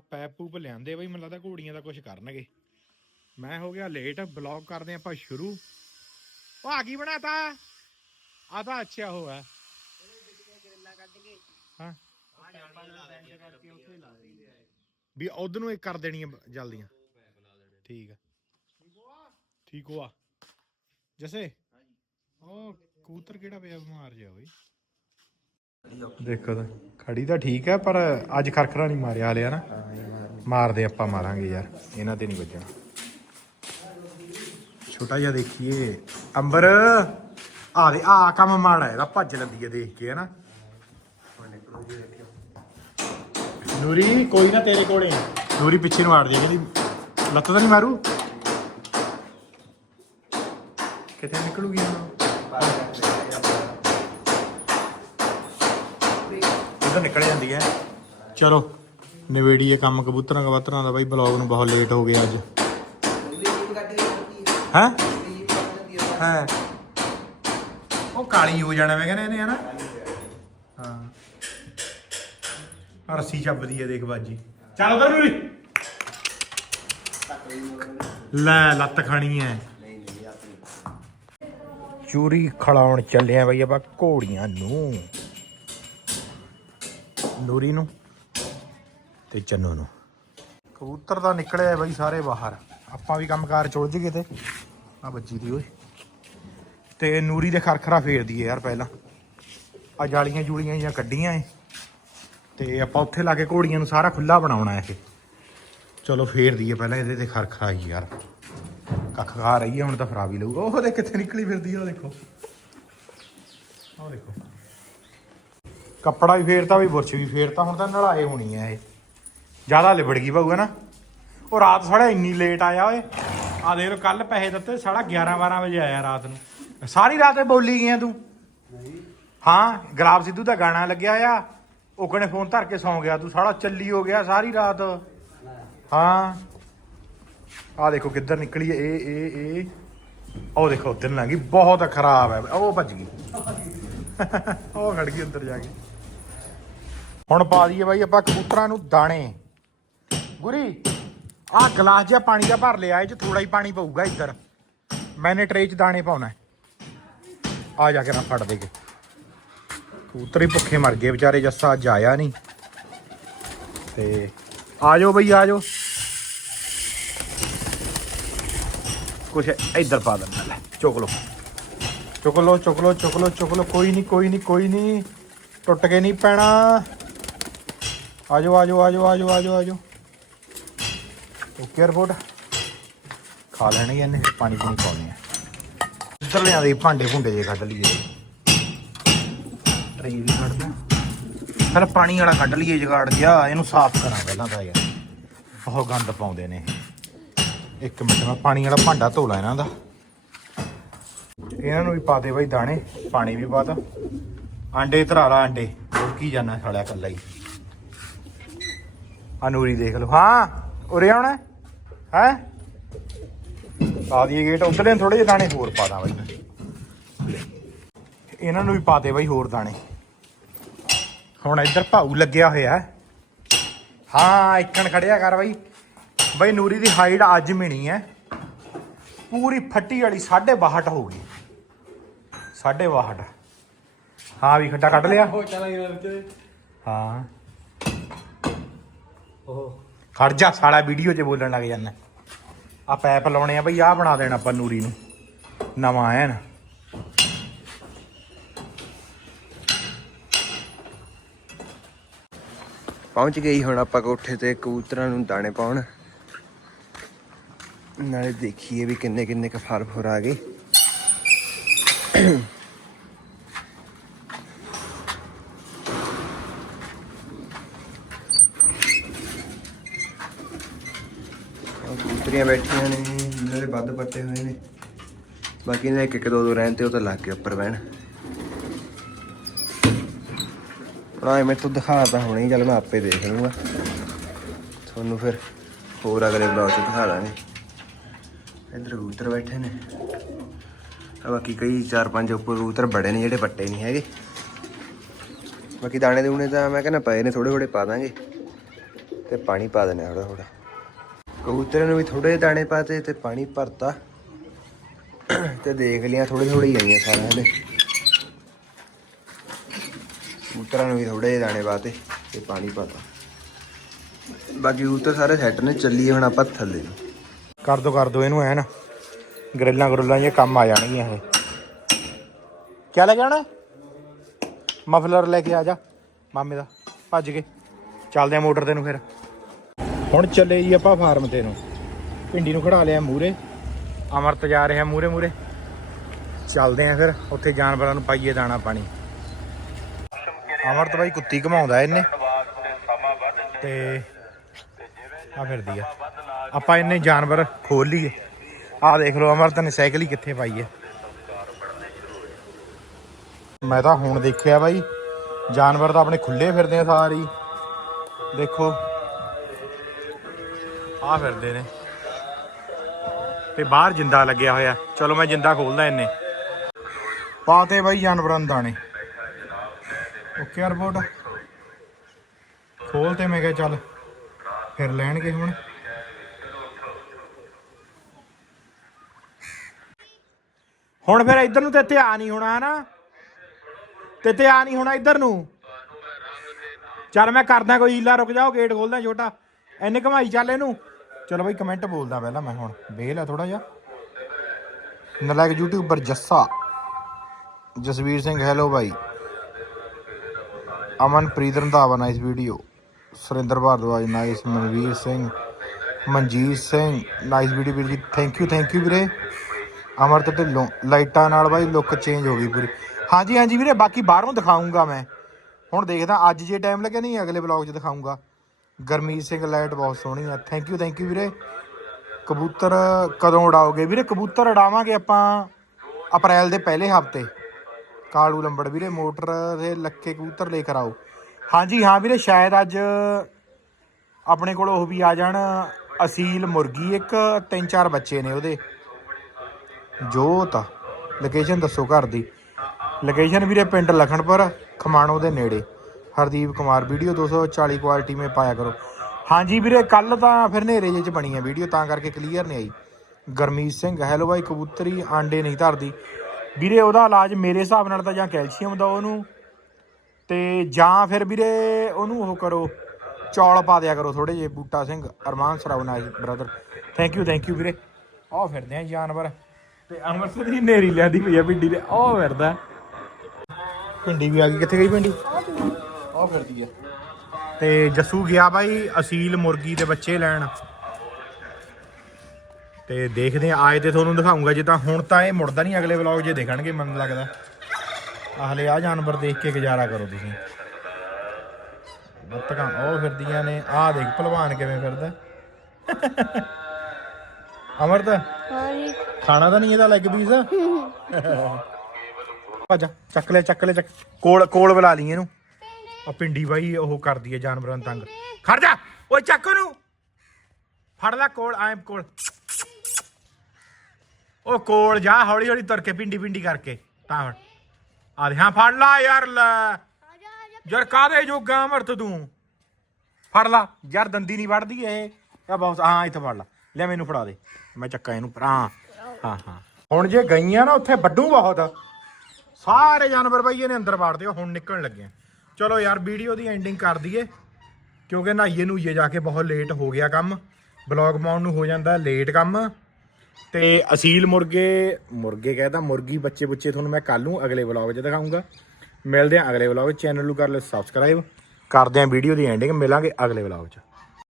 ਆ ਪੈਪ ਪੂਪ ਲਿਆਂਦੇ ਬਈ, ਮੈਨੂੰ ਲੱਗਦਾ ਘੋੜੀਆਂ ਦਾ ਕੁਝ ਕਰਨਗੇ। ਮੈਂ ਹੋ ਗਿਆ ਲੇਟ ਬਲੌਗ ਕਰਦੇ ਆਪਾਂ ਸ਼ੁਰੂ। ਉਹ ਆ ਕੀ ਬਣਾਤਾ? ਆ ਤਾਂ ਅੱਛਾ ਹੋਇਆ ਹਾਂ। ਵੀ ਉਧਰ ਨੂੰ ਇੱਕ ਕਰ ਦੇਣੀ ਜਲਦੀਆਂ। ਠੀਕ ਆ। ਠੀਕ ਹੋਆ ਜਸੇ, ਉਹ ਕਬੂਤਰ ਕਿਹੜਾ ਪਿਆ ਬਿਮਾਰ ਜਿਹਾ ਓਏ? ਦੇਖੋ ਤਾਂ ਖੜੀ ਤਾਂ ਠੀਕ ਹੈ ਪਰ ਅੱਜ ਖਰਖਰਾ ਨਹੀਂ ਮਾਰਿਆ ਹਲਿਆ ਨਾ ਮਾਰਦੇ ਆਪਾਂ ਮਾਰਾਂਗੇ ਯਾਰ ਇਹਨਾਂ ਤੇ ਨਹੀਂ ਵੱਜਣਾ। ਛੋਟਾ ਜਿਹਾ ਦੇਖੀਏ ਅੰਬਰ ਆ ਦੇ ਆ ਕੰਮ ਮਾੜਾ ਇਹਦਾ ਭੱਜ ਲੈਂਦੀ ਹੈ ਦੇਖ ਕੇ ਹਨਾ? ਨੂਰੀ ਕੋਈ ਨਾ ਤੇਰੇ ਕੋਲੇ। ਨੂਰੀ ਪਿੱਛੇ ਨੂੰ ਆੜਦੀ ਹੈ ਕਹਿੰਦੀ ਲੱਤ ਤਾਂ ਨਹੀਂ ਮਾਰੂ? ਕਿੱਥੇ ਨਿਕਲੂਗੀ ਹੁਣ? ਇਧਰ ਨਿਕਲ ਜਾਂਦੀ ਹੈ। ਚਲੋ, ਨਵੇੜੀਏ ਕੰਮ ਕਬੂਤਰਾਂ ਕਬੂਤਰਾਂ ਦਾ ਬਾਈ, ਬਲੌਗ ਨੂੰ ਬਹੁਤ ਲੇਟ ਹੋ ਗਿਆ ਅੱਜ। ਹੈ? ਹੈ? ਉਹ ਕਾਲੀ ਹੋ ਜਾਣਾ, ਮੈਂ ਕਹਿੰਦਾ ਇਹਨੇ ਹਨਾ। ਹਾਂ। ਰੱਸੀ ਚੱਬਦੀ ਹੈ, ਦੇਖ ਬਾਜੀ। ਚੱਲ ਉਧਰ ਨੂਰੀ। ਲੈ, ਲੱਤ ਖਾਣੀ ਹੈ। ਚੂਰੀ ਖਲਾਉਣ ਚੱਲਿਆ ਆ ਬਈ ਆਪਾਂ ਘੋੜੀਆਂ ਨੂੰ। ਨੂਰੀ ਨੂੰ ਤੇ ਚੰਨੂ ਨੂੰ। ਕਬੂਤਰ ਤਾਂ ਨਿਕਲਿਆ ਬਈ ਸਾਰੇ ਬਾਹਰ। ਆਪਾਂ ਵੀ ਕੰਮਕਾਰ ਚੁਲਝ ਗਏ ਤੇ। ਆ ਬੱਜੀ ਦੀ ਓਏ। ਤੇ ਨੂਰੀ ਦੇ ਖਰਖਰਾ ਫੇਰ ਦਈਏ ਯਾਰ ਪਹਿਲਾਂ। ਆ ਜਾਲੀਆਂ ਜੂਲੀਆਂ ਜਾਂ ਕੱਢੀਆਂ ਏ ਤੇ ਆਪਾਂ ਉੱਥੇ ਲਾ ਕੇ ਘੋੜੀਆਂ ਨੂੰ ਸਾਰਾ ਖੁੱਲਾ ਬਣਾਉਣਾ ਇਹ। ਚਲੋ ਫੇਰ ਦਈਏ ਪਹਿਲਾਂ ਇਹਦੇ ਤੇ ਖਰਖਰਾ ਹੀ ਯਾਰ। ਕੱਖ ਖਾ ਰਹੀ ਹੈ, ਹੁਣ ਤਾਂ ਫਰਾ ਵੀ ਲਊਗਾ। ਉਹ ਦੇ ਕਿੱਥੇ ਨਿਕਲੀ ਫਿਰਦੀ ਆ ਦੇਖੋ। ਉਹ ਦੇਖੋ। ਕੱਪੜਾ ਵੀ ਫੇਰਤਾ ਵੀ ਬੁਰਸ਼ ਵੀ ਫੇਰਤਾ ਹੁਣ ਤਾਂ ਨਲਾਏ ਹੋਣੀ ਆ ਇਹ। ਜ਼ਿਆਦਾ ਲਿਬੜ ਗਈ ਭਾਊ ਹੈ ਨਾ ਉਹ ਰਾਤ ਸਾੜਾ ਇੰਨੀ ਲੇਟ ਆਇਆ ਓਏ। ਆ ਦੇਖ ਲੋ ਕੱਲ ਪੈਸੇ ਦਿੱਤੇ ਸਾੜਾ 11 12 ਵਜੇ ਆਇਆ ਰਾਤ ਨੂੰ। ਸਾਰੀ ਰਾਤ ਇਹ ਬੋਲੀ ਗਿਆ ਤੂੰ? ਹਾਂ ਗੁਲਾਬ ਸਿੱਧੂ ਦਾ ਗਾਣਾ ਲੱਗਿਆ ਆ। ਉਹ ਕਨੇ ਫੋਨ ਧਰ ਕੇ ਸੌਂ ਗਿਆ ਤੂੰ? ਸਾੜਾ ਚੱਲੀ ਹੋ ਗਿਆ ਸਾਰੀ ਰਾਤ। ਹਾਂ। ਆ ਦੇਖੋ ਕਿੱਧਰ ਨਿਕਲੀ ਇਹ ਇਹ ਇਹ। ਉਹ ਦੇਖੋ ਉਧਰ ਲੰਗੀ ਬਹੁਤ ਖਰਾਬ ਹੈ ਉਹ ਭੱਜ ਗਈ। ਉਹ ਖੜ ਗਈ ਅੰਦਰ ਜਾ ਕੇ। ਹੁਣ ਪਾ ਦਈਏ ਬਾਈ ਆਪਾਂ ਕਬੂਤਰਾਂ ਨੂੰ ਦਾਣੇ। ਗੁਰੀ, ਆਹ ਗਲਾਸ ਜਿਹਾ ਪਾਣੀ ਦਾ ਭਰ ਲਿਆ, ਇਹ ਚ ਥੋੜਾ ਹੀ ਪਾਣੀ ਪਊਗਾ ਇੱਧਰ। ਮੈਨੇ ਟਰੇ ਚ ਦਾਣੇ ਪਾਉਣਾ ਆ ਜਾ ਕੇ ਨਾ ਫੜ ਦੇ ਕੇ। ਕਬੂਤਰ ਹੀ ਭੁੱਖੇ ਮਰ ਗਏ, ਵਿਚਾਰੇ ਜੱਸਾ ਅੱਜ ਆਇਆ ਨਹੀਂ। ਤੇ ਆ ਜਾਓ ਬਈ, ਆ ਜਾਓ। ਕੁਛ ਇੱਧਰ ਪਾ ਦਿੰਦਾ, ਲੈ, ਚੁੱਕ ਲੋ ਚੁੱਕ ਲੋ ਚੁੱਕ ਲੋ ਚੁੱਕ ਲੋ ਚੁੱਕ ਲੋ ਕੋਈ ਨਹੀਂ ਕੋਈ ਨਹੀਂ ਕੋਈ ਨਹੀਂ। ਟੁੱਟ ਕੇ ਨਹੀਂ ਪੈਣਾ। ਆਜੋ ਆਜੋ ਆਜੋ ਆਜੋ ਆਜੋ ਆਜੋ। ਓਕੇ ਰਿਪੋਰਟ ਖਾ ਲੈਣਗੇ ਇਹਨੇ, ਪਾਣੀ ਪੂਣੀ ਪਾਉਣੇ ਆ। ਇੱਧਰ ਲਿਆਂਦੇ ਭਾਂਡੇ ਭੁੰਡੇ ਜੇ ਕੱਢ ਲਈਏ। ਟਰੇ ਵੀ ਕੱਢਦਾ ਫਿਰ ਪਾਣੀ ਵਾਲਾ ਕੱਢ ਲਈਏ, ਜਗਾੜ ਜਿਹਾ, ਇਹਨੂੰ ਸਾਫ਼ ਕਰਾਂ ਪਹਿਲਾਂ ਤਾਂ ਯਾਰ। ਬਹੁਤ ਗੰਦ ਪਾਉਂਦੇ ਨੇ ਇੱਕ ਮਿੰਟ, ਮੈਂ ਪਾਣੀ ਵਾਲਾ ਭਾਂਡਾ ਧੋ ਲਾ ਇਹਨਾਂ ਦਾ। ਇਹਨਾਂ ਨੂੰ ਵੀ ਪਾ ਦੇ ਬਾਈ ਦਾਣੇ, ਪਾਣੀ ਵੀ ਪਾ ਤਾ। ਆਂਡੇ ਧਰਾ ਆਂਡੇ, ਹੋਰ ਕੀ ਜਾਣਾ ਸਾਲਿਆ ਕੱਲਾ ਹੀ। ਆ ਨੂਰੀ ਦੇਖ ਲਓ। ਹਾਂ ਉਰੇ ਆਉਣਾ ਹੈ? ਪਾ ਦਈਏ ਗੇਟ ਉਧਰਲੇ ਥੋੜੇ ਜਿਹੇ ਦਾਣੇ ਹੋਰ ਪਾ ਦਾਂ ਬਾਈ। ਇਹਨਾਂ ਨੂੰ ਵੀ ਪਾ ਦੇ ਬਾਈ ਹੋਰ ਦਾਣੇ। ਹੁਣ ਇੱਧਰ ਭਾਊ ਲੱਗਿਆ ਹੋਇਆ ਹੈ। ਹਾਂ ਇੱਕਣ ਖੜਿਆ ਕਰ ਬਾਈ। ਬਈ ਨੂਰੀ ਦੀ ਹਾਈਟ ਅੱਜ ਮਿਣੀ ਹੈ। ਪੂਰੀ ਫੱਟੀ ਵਾਲੀ 62 ਹੋ ਗਈ। 62 ਹਾਂ ਵੀ ਖੱਟਾ ਕੱਢ ਲਿਆ। ਹਾਂ। ਉਹ ਖੜ ਜਾ ਸਾਲਾ ਵੀਡੀਓ 'ਚ ਬੋਲਣ ਲੱਗ ਜਾਂਦਾ। ਆ ਪੈਪ ਲਾਉਣੇ ਆ ਬਈ ਆ ਬਣਾ ਦੇਣਾ ਆਪਾਂ ਨੂਰੀ ਨੂੰ। ਨਵਾਂ ਆਇਆ ਨਾ ਪਹੁੰਚ ਗਈ ਹੁਣ ਆਪਾਂ ਕੋਠੇ ਤੇ ਕਬੂਤਰਾਂ ਨੂੰ ਦਾਣੇ ਪਾਉਣ। ਨਾਲੇ ਦੇਖੀਏ ਵੀ ਕਿੰਨੇ ਕਿੰਨੇ ਕ ਫਰ ਫੁਰ ਆ ਗਏ। ਆਹ ਬੈਠੀਆਂ ਨੇ, ਇਹਨਾਂ ਦੇ ਵੱਧ ਪੱਟੇ ਹੋਏ ਨੇ। ਬਾਕੀ ਇਹਨਾਂ ਇੱਕ ਇੱਕ ਦੋ ਦੋ ਰਹਿਣ ਤੇ ਉਹ ਤਾਂ ਲੱਗ ਕੇ ਉੱਪਰ ਬਹਿਣ। ਹਾਂ ਮੈਂ ਤੋਂ ਦਿਖਾ ਤਾਂ ਹੁਣੇ ਚੱਲ ਮੈਂ ਆਪੇ ਦੇਖ ਲੂੰਗਾ ਤੁਹਾਨੂੰ ਫਿਰ ਹੋਰ ਅਗਲੇ ਬਲੌਗ 'ਚ ਦਿਖਾ ਦਾਂਗੇ। ਇੱਧਰ ਕਬੂਤਰ ਬੈਠੇ ਨੇ। ਆ ਬਾਕੀ ਕਈ ਚਾਰ ਪੰਜ ਉੱਪਰ ਕਬੂਤਰ ਬੜੇ ਨੇ, ਜਿਹੜੇ ਪੱਟੇ ਨਹੀਂ ਹੈਗੇ। ਬਾਕੀ ਦਾਣੇ ਦੂਣੇ ਤਾਂ ਮੈਂ ਕਹਿੰਦਾ ਪਏ ਨੇ ਥੋੜੇ ਥੋੜੇ ਪਾ ਦਾਂਗੇ। ਤੇ ਪਾਣੀ ਪਾ ਦੇਣਾ ਥੋੜਾ ਥੋੜਾ ਕਬੂਤਰਾਂ ਨੂੰ ਵੀ ਥੋੜੇ ਦਾਣੇ ਪਾਤੇ ਤੇ ਪਾਣੀ ਭਰਤਾ। ਤੇ ਦੇਖ ਲਿਆ ਥੋੜੇ ਥੋੜੀ ਆਈਆਂ ਸਾਰਿਆਂ ਦੇ। ਕਬੂਤਰਾਂ ਨੂੰ ਵੀ ਥੋੜੇ ਦਾਣੇ ਪਾਤੇ ਤੇ ਪਾਣੀ ਪਾਤਾ ਬਾਕੀ ਕਬੂਤਰ ਸਾਰੇ ਸੈੱਟ ਨੇ, ਚੱਲੀਏ ਹੁਣ ਆਪਾਂ ਥੱਲੇ ਨੂੰ। ਕਰ ਦੋ ਕਰ ਦੋ ਇਹਨੂੰ ਐਨ। ਗਰਿੱਲਾਂ ਗਰੁੱਲਾਂ ਇਹ ਕੰਮ ਆ ਜਾਣਗੀਆਂ ਇਹ। ਕਿਆ ਲੈ ਜਾਣਾ ਮਫਲਰ ਲੈ ਕੇ ਆ ਜਾ। ਮਾਮੇ ਦਾ, ਭੱਜ ਕੇ। ਚੱਲਦੇ ਆ ਮੋਟਰ ਤੇਨੂੰ ਫਿਰ। ਹੁਣ ਚੱਲੇ ਜੀ ਆਪਾਂ ਫਾਰਮ ਤੇ ਨੂੰ। ਪਿੰਡੀ ਨੂੰ ਖੜਾ ਲਿਆ ਮੂਰੇ ਅਮਰਤ ਜਾ ਰਿਹਾ ਮੂਰੇ ਮੂਰੇ ਚੱਲਦੇ ਆ ਫਿਰ, ਉੱਥੇ ਜਾਨਵਰਾਂ ਨੂੰ ਪਾਈਏ ਦਾਣਾ ਪਾਣੀ। ਅਮਰਤ ਬਾਈ ਕੁੱਤੀ ਘਮਾਉਂਦਾ ਇਹਨੇ। ਤੇ ਆ ਫਿਰਦੀ ਆ। ਆਪਾਂ ਇੰਨੇ ਜਾਨਵਰ ਖੋਲ ਲਈਏ। ਆਹ ਦੇਖ ਲਓ ਅਮਰਤ ਨੇ ਸਾਈਕਲ ਹੀ ਕਿੱਥੇ ਪਾਈ ਹੈ ਮੈਂ ਤਾਂ ਹੁਣ ਦੇਖਿਆ ਬਾਈ, ਜਾਨਵਰ ਤਾਂ ਆਪਣੇ ਖੁੱਲੇ ਫਿਰਦੇ ਆ ਸਾਰੀ ਦੇਖੋ। ਆ ਫਿਰਦੇ ਨੇ। ਤੇ ਬਾਹਰ ਜਿੰਦਾ ਲੱਗਿਆ ਹੋਇਆ। ਚਲੋ ਮੈਂ ਜਿੰਦਾ ਖੋਲਦਾ ਇੰਨੇ ਪਾਤੇ ਬਾਈ ਜਾਨਵਰਾਂ ਨੂੰ। ਦਾਣੇ ਓਕੇ ਰਿਪੋਰਟ ਖੋਲ ਤੇ ਮੈਂ ਕਿਹਾ ਚੱਲ, ਫਿਰ ਲੈਣਗੇ ਹੁਣ। ਹੁਣ ਫਿਰ ਇੱਧਰ ਨੂੰ ਤੇ ਧਿਆਨ ਨਹੀਂ ਹੋਣਾ ਹਨਾ ਤੇ ਧਿਆਨ ਨਹੀਂ ਹੋਣਾ ਇੱਧਰ ਨੂੰ। ਚੱਲ ਮੈਂ ਕਰਦਾ ਕੋਈ ਹੀਲਾ, ਰੁਕ ਜਾਓ, ਗੇਟ ਖੋਲਦਾ ਛੋਟਾ। ਐਨੇ ਕਮਾਈ ਚੱਲ ਇਹਨੂੰ। ਚਲੋ ਬਾਈ ਕਮੈਂਟ ਬੋਲਦਾ ਪਹਿਲਾਂ ਮੈਂ ਹੁਣ। ਵੇਲ ਆ ਥੋੜਾ ਜਿਹਾ। ਨਲਾਇਕ ਯੂਟਿਊਬਰ ਜੱਸਾ। ਜਸਵੀਰ ਸਿੰਘ ਹੈਲੋ ਬਾਈ। Amanpreet Randhawa nice video Surinder Bhardwaj nice Manveer Singh. Manjeet Singh nice video ਵੀਰ ਜੀ ਥੈਂਕ ਯੂ ਥੈਂਕ ਯੂ ਵੀਰੇ। ਅਮਰਤ ਢਿੱਲੋਂ, ਲਾਈਟਾਂ ਨਾਲ ਬਾਈ ਲੁੱਕ ਚੇਂਜ ਹੋ ਗਈ ਪੂਰੀ। ਹਾਂਜੀ ਹਾਂਜੀ ਵੀਰੇ, ਬਾਕੀ ਬਾਹਰੋਂ ਦਿਖਾਉਂਗਾ ਮੈਂ। ਹੁਣ ਦੇਖਦਾ, ਅੱਜ ਜੇ ਟਾਈਮ ਲੱਗਿਆ ਨਹੀਂ, ਅਗਲੇ ਵਲੌਗ 'ਚ ਦਿਖਾਉਂਗਾ ਗਰਮੀਤ ਸਿੰਘ ਲਾਈਟ ਬਹੁਤ ਸੋਹਣੀ ਆ। ਥੈਂਕ ਯੂ ਥੈਂਕ ਯੂ ਵੀਰੇ। ਕਬੂਤਰ ਕਦੋਂ ਉਡਾਓਗੇ? ਵੀਰੇ ਕਬੂਤਰ ਉਡਾਵਾਂਗੇ ਆਪਾਂ ਅਪ੍ਰੈਲ ਦੇ ਪਹਿਲੇ ਹਫ਼ਤੇ। ਕਾਲੂ ਲੰਬੜ ਵੀਰੇ, ਮੋਟਰ ਦੇ ਲੱਕੇ ਕਬੂਤਰ ਲੈ ਕਰ ਆਓ। ਹਾਂਜੀ, ਹਾਂ ਵੀਰੇ, ਸ਼ਾਇਦ ਅੱਜ ਆਪਣੇ ਕੋਲ ਉਹ ਵੀ ਆ ਜਾਣ। ਅਸੀਲ ਮੁਰਗੀ ਇੱਕ, ਤਿੰਨ ਚਾਰ ਬੱਚੇ ਨੇ ਉਹਦੇ। ਜੋਤ ਲੋਕੇਸ਼ਨ ਦੱਸੋ ਘਰ ਦੀ। ਲੋਕੇਸ਼ਨ ਵੀਰੇ ਪਿੰਡ ਲਖਣਪੁਰ ਖਮਾਣੋ ਦੇ ਨੇੜੇ। ਹਰਦੀਪ ਕੁਮਾਰ, ਵੀਡੀਓ 240 ਕੁਆਲਿਟੀ ਮੇ ਪਾਇਆ ਕਰੋ। ਹਾਂਜੀ ਵੀਰੇ ਕੱਲ ਤਾਂ ਫਿਰ ਹਨੇਰੇ ਜਿਹੇ ਚ ਬਣੀ ਹੈ ਵੀਡੀਓ, ਤਾਂ ਕਰਕੇ ਕਲੀਅਰ ਨਹੀਂ ਆਈ। ਗਰਮੀਤ ਸਿੰਘ ਹੈਲੋ ਬਾਈ, ਕਬੂਤਰੀ ਆਂਡੇ ਨਹੀਂ ਧਰਦੀ। ਵੀਰੇ, ਉਹਦਾ ਇਲਾਜ ਮੇਰੇ ਹਿਸਾਬ ਨਾਲ ਤਾਂ ਜਾਂ ਕੈਲਸ਼ੀਅਮ ਦਾ ਉਹਨੂੰ, ਤੇ ਜਾਂ ਫਿਰ ਵੀਰੇ ਉਹਨੂੰ ਉਹ ਕਰੋ, ਚੌਲ ਪਾ ਦਿਆ ਕਰੋ ਥੋੜੇ ਜਿਹੇ, Boota Singh, Arman Sarao nice brother thank you thank you ਵੀਰੇ। ਆਹ ਫਿਰਦੇ ਆ ਜਾਨਵਰ। ਤੇ ਅੰਮ੍ਰਿਤਸਰ ਦੀ ਨੇਰੀ ਲਿਆਂਦੀ ਪਈ ਆ ਭਿੰਡੀ ਦੇ ਆਹ ਫਿਰਦਾ। ਭਿੰਡੀ ਵੀ ਆ ਗਈ, ਕਿੱਥੇ ਗਈ ਭਿੰਡੀ ਆਹ ਫਿਰਦੀ ਆ। ਤੇ ਜੱਸੂ ਗਿਆ ਬਾਈ ਅਸੀਲ ਮੁਰਗੀ ਦੇ ਬੱਚੇ ਲੈਣ। ਤੇ ਦੇਖਦੇ ਆ ਆਏ ਤੇ ਤੁਹਾਨੂੰ ਦਿਖਾਉਂਗਾ ਜੇ ਤਾਂ ਹੁਣ ਤਾਂ ਇਹ ਮੁੜਦਾ ਨਹੀਂ ਅਗਲੇ ਵਲੌਗ ਜੇ ਦੇਖਣਗੇ ਮੈਨੂੰ ਲੱਗਦਾ। ਹਲੇ ਆ ਜਾਨਵਰ ਦੇਖ ਕੇ ਗੁਜ਼ਾਰਾ ਕਰੋ ਤੁਸੀਂ। ਬੱਤਕਾਂ ਉਹ ਫਿਰਦੀਆਂ ਨੇ। ਆਹ ਦੇਖ ਭਲਵਾਨ ਕਿਵੇਂ ਫਿਰਦਾ। ਅਮਰਤ ਹਾਂਜੀ। ਖਾਣਾ ਤਾਂ ਨਹੀਂ ਇਹਦਾ ਲੈਗ ਪੀਸ ਭੱਜ ਚੱਕ ਲੈ ਚੱਕ ਲੈ ਚੱਕ। ਕੋਲ ਕੋਲ ਬੁਲਾ ਲਈ ਇਹਨੂੰ। ਆ ਪਿੰਡੀ ਬਾਈ ਉਹ ਕਰਦੀ ਹੈ ਜਾਨਵਰਾਂ ਨੂੰ ਤੰਗ। ਖੜ ਜਾ ਓਏ ਚੱਕ ਉਹਨੂੰ। ਫੜ ਲੈ ਕੋਲ ਆਏ ਕੋਲ। ਉਹ ਕੋਲ ਜਾ ਹੌਲੀ ਹੌਲੀ ਤੁਰ ਕੇ ਪਿੰਡੀ ਪਿੰਡੀ ਕਰਕੇ। ਤਾਂ ਹੁਣ। ਆ ਦੇ ਹਾਂ ਫੜ ਲਾ ਯਾਰ ਲੈ। ਯਾਰ ਕਾਦੇ ਜੋਗਾ ਅਮਰਤ ਤੂੰ? ਫੜ ਲਾ। ਯਾਰ ਦੰਦੀ ਨਹੀਂ ਵੜਦੀ ਇਹ। ਆ ਬਹੁਤ ਹਾਂ ਇੱਥੇ ਫੜ ਲਾ। ਲੈ ਮੈਨੂੰ ਫੜਾ ਦੇ। ਮੈਂ ਚੱਕਾ ਇਹਨੂੰ ਪਰ ਹਾਂ ਹਾਂ। ਹਾਂ ਹੁਣ ਜੇ ਗਈਆਂ ਨਾ ਉੱਥੇ ਵੱਡੂ ਬਹੁਤ। ਸਾਰੇ ਜਾਨਵਰ ਬਾਈ ਇਹਨੇ ਅੰਦਰ ਵਾੜਦੇ ਆ, ਹੁਣ ਨਿਕਲਣ ਲੱਗੇ ਚਲੋ ਯਾਰ, ਵੀਡੀਓ ਦੀ ਐਂਡਿੰਗ ਕਰ ਦਈਏ। ਕਿਉਂਕਿ ਨਹਾਈਏ ਨੂਈਏ ਜਾ ਕੇ ਬਹੁਤ ਲੇਟ ਹੋ ਗਿਆ ਕੰਮ। ਬਲੌਗ ਪਾਉਣ ਨੂੰ ਹੋ ਜਾਂਦਾ ਲੇਟ ਕੰਮ। ਤੇ ਅਸੀਲ ਮੁਰਗੇ ਮੁਰਗੇ ਕਹਿੰਦਾ ਮੁਰਗੀ ਬੱਚੇ ਬੁੱਚੇ ਤੁਹਾਨੂੰ ਮੈਂ ਕੱਲ ਨੂੰ ਅਗਲੇ ਵਲੌਗ 'ਚ ਦਿਖਾਉਂਗਾ ਮਿਲਦੇ ਆ ਅਗਲੇ ਵਲੌਗ ਚੈਨਲ ਨੂੰ ਕਰ ਲਓ ਸਬਸਕ੍ਰਾਈਬ ਕਰਦੇ ਆ ਵੀਡੀਓ ਦੀ ਐਂਡਿੰਗ ਮਿਲਾਂਗੇ ਅਗਲੇ ਵਲੌਗ 'ਚ।